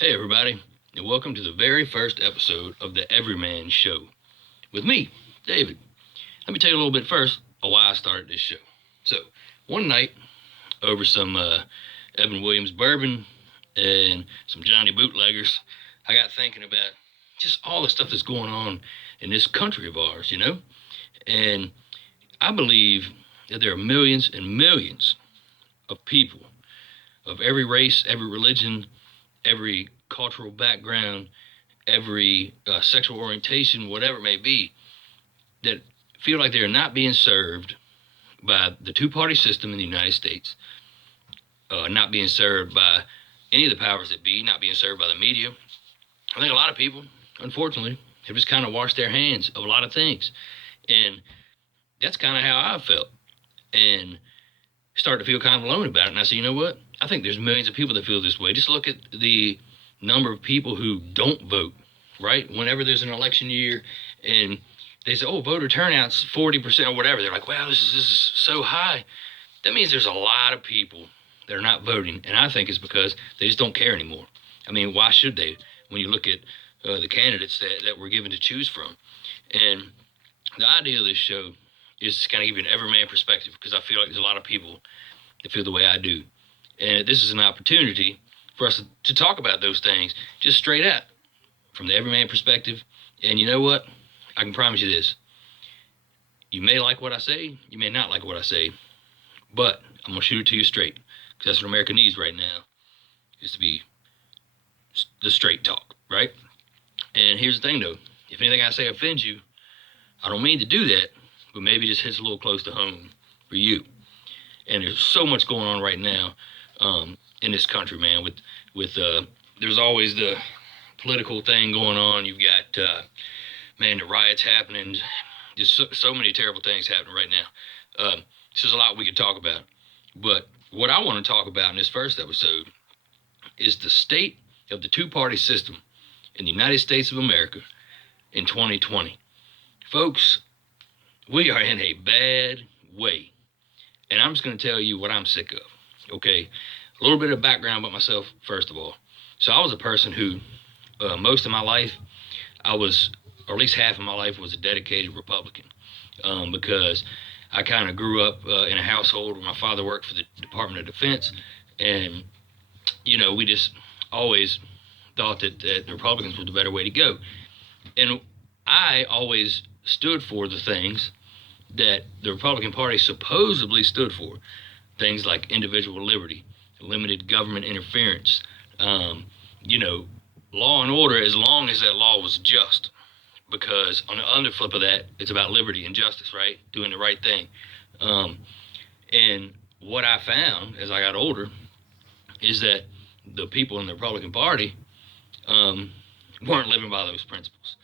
Hey, everybody, and welcome to the very first episode of the Everyman Show with me, David. Let me tell you a little bit first of why I started this show. So, one night, over some Evan Williams bourbon and some Johnny bootleggers, I got thinking about just all the stuff that's going on in this country of ours, And I believe that there are millions and millions of people of every race, every religion, every cultural background, every sexual orientation, whatever it may be, that feel like they're not being served by the two-party system in the United States, not being served by any of the powers that be, not being served by the media. I think a lot of people, unfortunately, have just kind of washed their hands of a lot of things. And that's kind of how I felt. And started to feel kind of alone about it. And I said, you know what? I think there's millions of people that feel this way. Just look at the number of people who don't vote, right? Whenever there's an election year and they say, oh, voter turnout's 40% or whatever. They're like, wow, this is so high. That means there's a lot of people that are not voting. And I think it's because they just don't care anymore. I mean, why should they when you look at the candidates that we're given to choose from? And the idea of this show is to kind of give you an everyman perspective because I feel like there's a lot of people that feel the way I do. And this is an opportunity for us to talk about those things just straight out from the everyman perspective. And you know what? I can promise you this. You may like what I say, you may not like what I say, but I'm going to shoot it to you straight because that's what America needs right now is to be the straight talk, right? And here's the thing, though. If anything I say offends you, I don't mean to do that, but maybe it just hits a little close to home for you. And there's so much going on right now in this country, man. With there's always the political thing going on. You've got the riots happening. Just so many terrible things happening right now. There's a lot we could talk about. But what I want to talk about in this first episode is the state of the two-party system in the United States of America in 2020. Folks, we are in a bad way. And I'm just going to tell you what I'm sick of, okay? A little bit of background about myself, first of all. So I was a person who, most of my life, or at least half of my life, was a dedicated Republican because I kind of grew up in a household where my father worked for the Department of Defense. And, we just always thought that the Republicans were the better way to go. And I always stood for the things that the Republican Party supposedly stood for. Things like individual liberty, limited government interference, law and order as long as that law was just. Because on the underflip of that, it's about liberty and justice, right? Doing the right thing. And what I found as I got older is that the people in the Republican Party weren't living by those principles,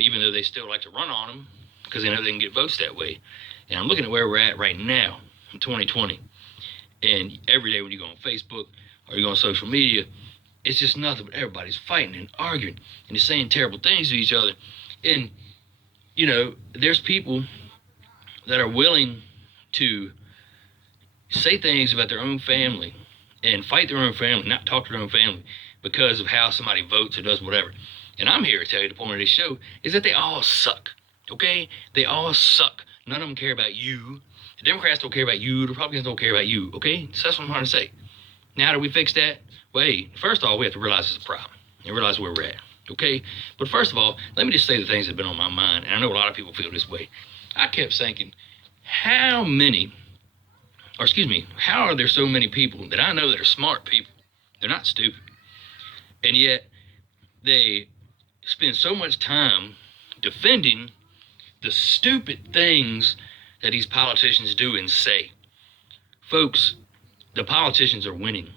even though they still like to run on them because they know they can get votes that way. And I'm looking at where we're at right now in 2020. And every day when you go on Facebook or you go on social media, it's just nothing but everybody's fighting and arguing and just saying terrible things to each other. And, there's people that are willing to say things about their own family and fight their own family, not talk to their own family because of how somebody votes or does whatever. And I'm here to tell you the point of this show is that they all suck. Okay? They all suck. None of them care about you. The Democrats don't care about you. The Republicans don't care about you. Okay? So that's what I'm trying to say. Now, how do we fix that? Well, hey, first of all, we have to realize it's a problem and realize where we're at. Okay? But first of all, let me just say the things that have been on my mind. And I know a lot of people feel this way. I kept thinking, how are there so many people that I know that are smart people? They're not stupid. And yet, they spend so much time defending the stupid things that these politicians do and say. Folks, the politicians are winning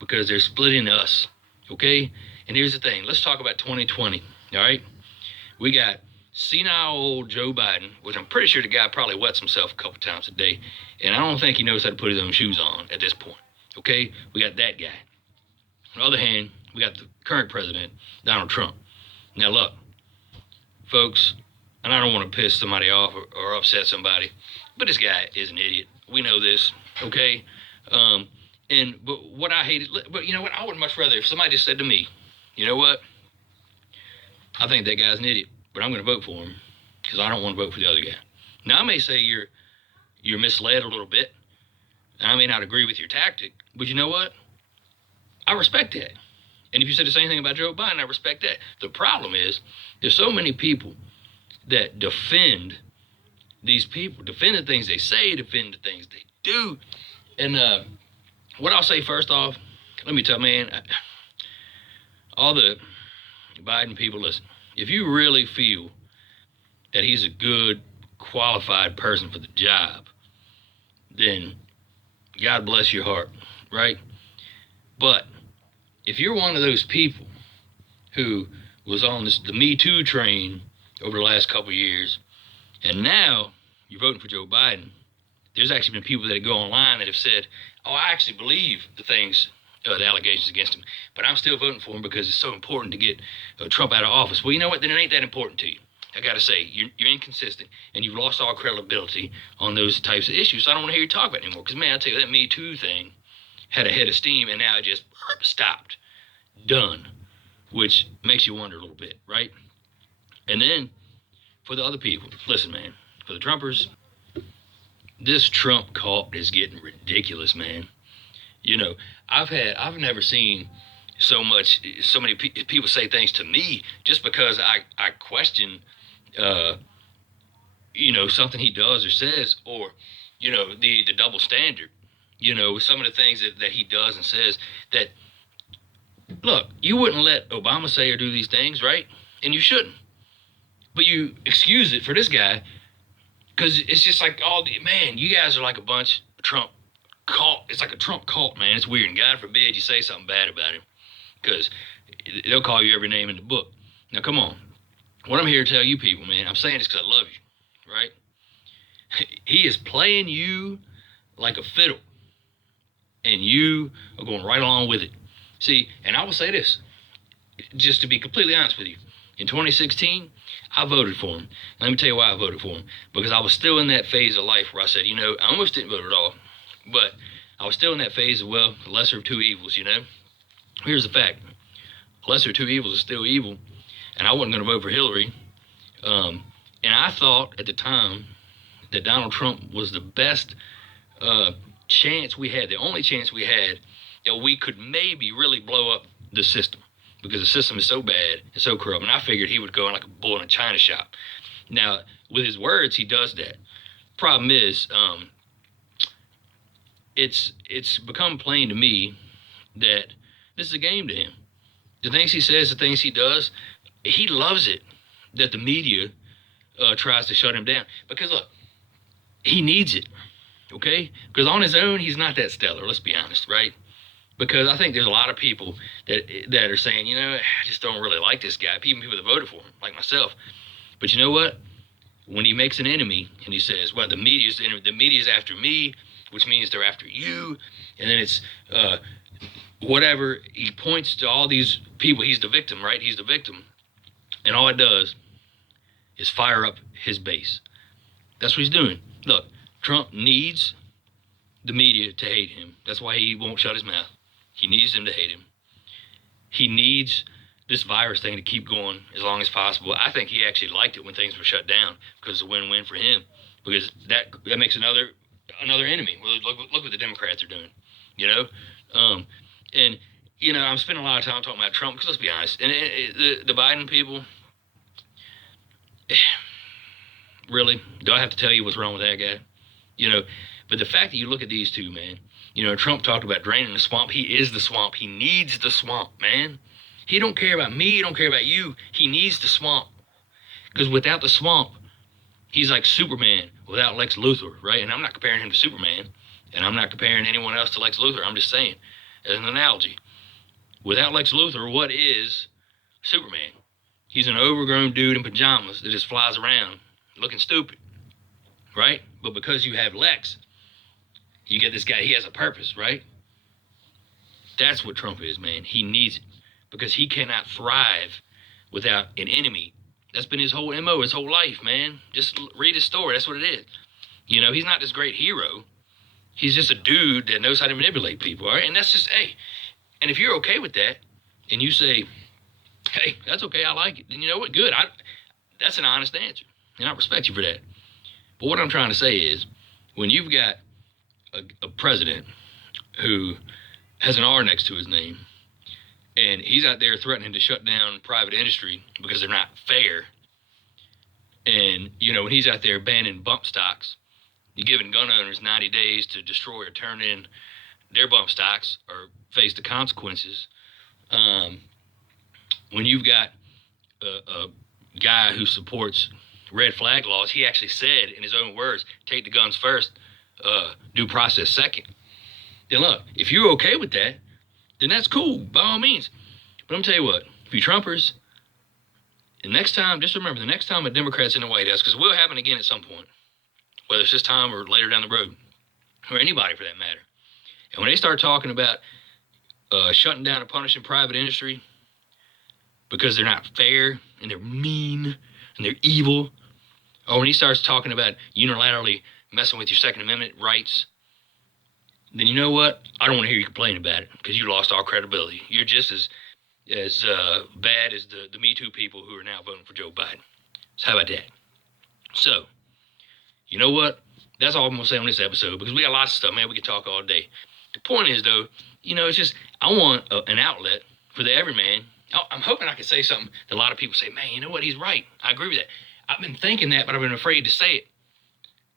because they're splitting us, okay? And here's the thing. Let's talk about 2020, all right? We got senile old Joe Biden, which I'm pretty sure the guy probably wets himself a couple times a day, and I don't think he knows how to put his own shoes on at this point, okay? We got that guy. On the other hand, we got the current president, Donald Trump. Now, look, folks, and I don't want to piss somebody off or upset somebody, but this guy is an idiot. We know this, okay? But what I hated, but you know what? I would much rather if somebody just said to me, you know what? I think that guy's an idiot, but I'm going to vote for him because I don't want to vote for the other guy. Now, I may say you're misled a little bit, and I may not agree with your tactic, but you know what? I respect that. And if you said the same thing about Joe Biden, I respect that. The problem is there's so many people that defend these people, defend the things they say, defend the things they do. And what I'll say first off, let me tell you, man, all the Biden people, listen, if you really feel that he's a good, qualified person for the job, then God bless your heart, right? But if you're one of those people who was on the Me Too train over the last couple of years, and now you're voting for Joe Biden, there's actually been people that go online that have said, oh, I actually believe the allegations against him, but I'm still voting for him because it's so important to get Trump out of office. Well, you know what? Then it ain't that important to you. I got to say, you're inconsistent, and you've lost all credibility on those types of issues. So I don't want to hear you talk about it anymore. Because, man, I tell you, that Me Too thing had a head of steam, and now it just stopped. Done. Which makes you wonder a little bit, right? And then, for the other people, listen, man, for the Trumpers, this Trump cult is getting ridiculous, man. You know, I've never seen so many people say things to me just because I question, something he does or says, or, the double standard, with some of the things that he does and says that, look, you wouldn't let Obama say or do these things, right? And you shouldn't. But you excuse it for this guy because it's just like, man, you guys are like a bunch of Trump cult. It's like a Trump cult, man. It's weird. And God forbid you say something bad about him because they'll call you every name in the book. Now, come on. What I'm here to tell you people, man, I'm saying this because I love you, right? He is playing you like a fiddle, and you are going right along with it. See, and I will say this, just to be completely honest with you. In 2016, I voted for him. Let me tell you why I voted for him. Because I was still in that phase of life where I said, I almost didn't vote at all. But I was still in that phase of, the lesser of two evils, Here's the fact. Lesser of two evils is still evil. And I wasn't going to vote for Hillary. And I thought at the time that Donald Trump was the best chance we had, the only chance we had, that we could maybe really blow up the system. Because the system is so bad and so corrupt. And I figured he would go in like a bull in a china shop. Now, with his words, he does that. Problem is, it's become plain to me that this is a game to him. The things he says, the things he does, he loves it that the media tries to shut him down. Because, look, he needs it, okay? Because on his own, he's not that stellar, let's be honest, right? Because I think there's a lot of people that are saying, I just don't really like this guy. Even people that voted for him, like myself. But you know what? When he makes an enemy and he says, well, the media's after me, which means they're after you. And then it's whatever. He points to all these people. He's the victim, right? He's the victim. And all it does is fire up his base. That's what he's doing. Look, Trump needs the media to hate him. That's why he won't shut his mouth. He needs them to hate him. He needs this virus thing to keep going as long as possible. I think he actually liked it when things were shut down because it's a win-win for him. Because that makes another enemy. Well, look what the Democrats are doing, And, I'm spending a lot of time talking about Trump because let's be honest. And the Biden people, really, do I have to tell you what's wrong with that guy? But the fact that you look at these two, man, Trump talked about draining the swamp. He is the swamp. He needs the swamp, man. He don't care about me. He don't care about you. He needs the swamp. Because without the swamp, he's like Superman without Lex Luthor, right? And I'm not comparing him to Superman. And I'm not comparing anyone else to Lex Luthor. I'm just saying, as an analogy. Without Lex Luthor, what is Superman? He's an overgrown dude in pajamas that just flies around looking stupid, right? But because you have Lex, you get this guy, he has a purpose, right? That's what Trump is, man. He needs it because he cannot thrive without an enemy. That's been his whole MO, his whole life, man. Just read his story. That's what it is. He's not this great hero. He's just a dude that knows how to manipulate people, all right? And that's just, hey. And if you're okay with that and you say, Hey, that's okay. I like it. And you know what? Good. That's an honest answer, and I respect you for that. But what I'm trying to say is, when you've got a president who has an R next to his name, and he's out there threatening to shut down private industry because they're not fair, and when he's out there banning bump stocks, you're giving gun owners 90 days to destroy or turn in their bump stocks or face the consequences. When you've got a guy who supports red flag laws, he actually said in his own words, take the guns first, due process second. Then look, if you're okay with that, then that's cool, by all means. But I'm tell you what, if you Trumpers, the next time, just remember, the next time a Democrat's in the White House, because it will happen again at some point, whether it's this time or later down the road, or anybody for that matter. And when they start talking about shutting down and punishing private industry because they're not fair and they're mean and they're evil, or when he starts talking about unilaterally messing with your Second Amendment rights, then you know what? I don't want to hear you complain about it because you lost all credibility. You're just as bad as the Me Too people who are now voting for Joe Biden. So how about that? So, you know what? That's all I'm going to say on this episode because we got lots of stuff, man. We can talk all day. The point is, though, it's just I want an outlet for the everyman. I'm hoping I can say something that a lot of people say, man, you know what? He's right. I agree with that. I've been thinking that, but I've been afraid to say it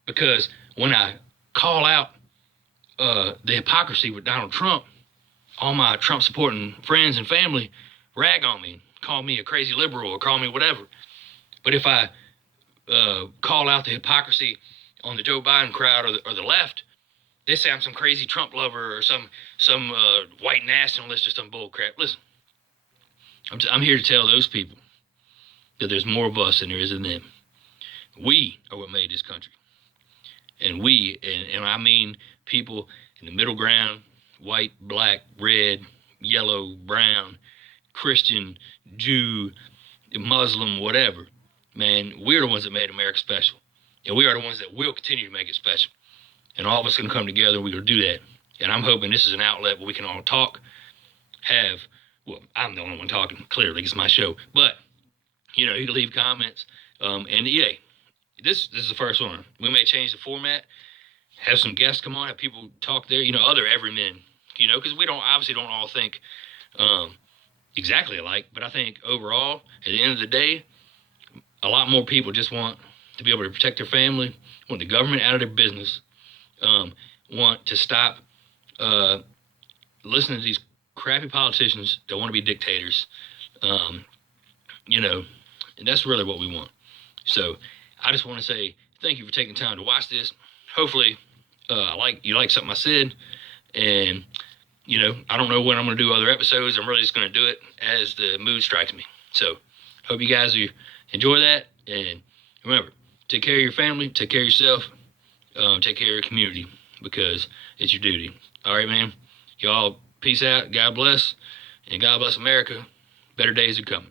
because when I call out the hypocrisy with Donald Trump, all my Trump-supporting friends and family rag on me, call me a crazy liberal or call me whatever. But if I call out the hypocrisy on the Joe Biden crowd or the left, they say I'm some crazy Trump lover or some white nationalist or some bull crap. Listen, I'm here to tell those people that there's more of us than there is of them. We are what made this country. And we, and I mean people in the middle ground, white, black, red, yellow, brown, Christian, Jew, Muslim, whatever. Man, we're the ones that made America special. And we are the ones that will continue to make it special. And all of us are going to come together and we're going to do that. And I'm hoping this is an outlet where we can all talk, I'm the only one talking, clearly, it's my show. But, you can leave comments. And yeah, this is the first one. We may change the format, have some guests come on, have people talk there, other everymen, because we obviously don't all think exactly alike. But I think overall, at the end of the day, a lot more people just want to be able to protect their family, want the government out of their business, want to stop listening to these crappy politicians that want to be dictators, and that's really what we want. So I just want to say thank you for taking time to watch this. Hopefully you like something I said, and I don't know when I'm going to do other episodes. I'm really just going to do it as the mood strikes me. So hope you guys enjoy that, and remember, take care of your family, take care of yourself, take care of your community, because it's your duty. All right, man. Y'all, peace out. God bless. And God bless America. Better days are coming.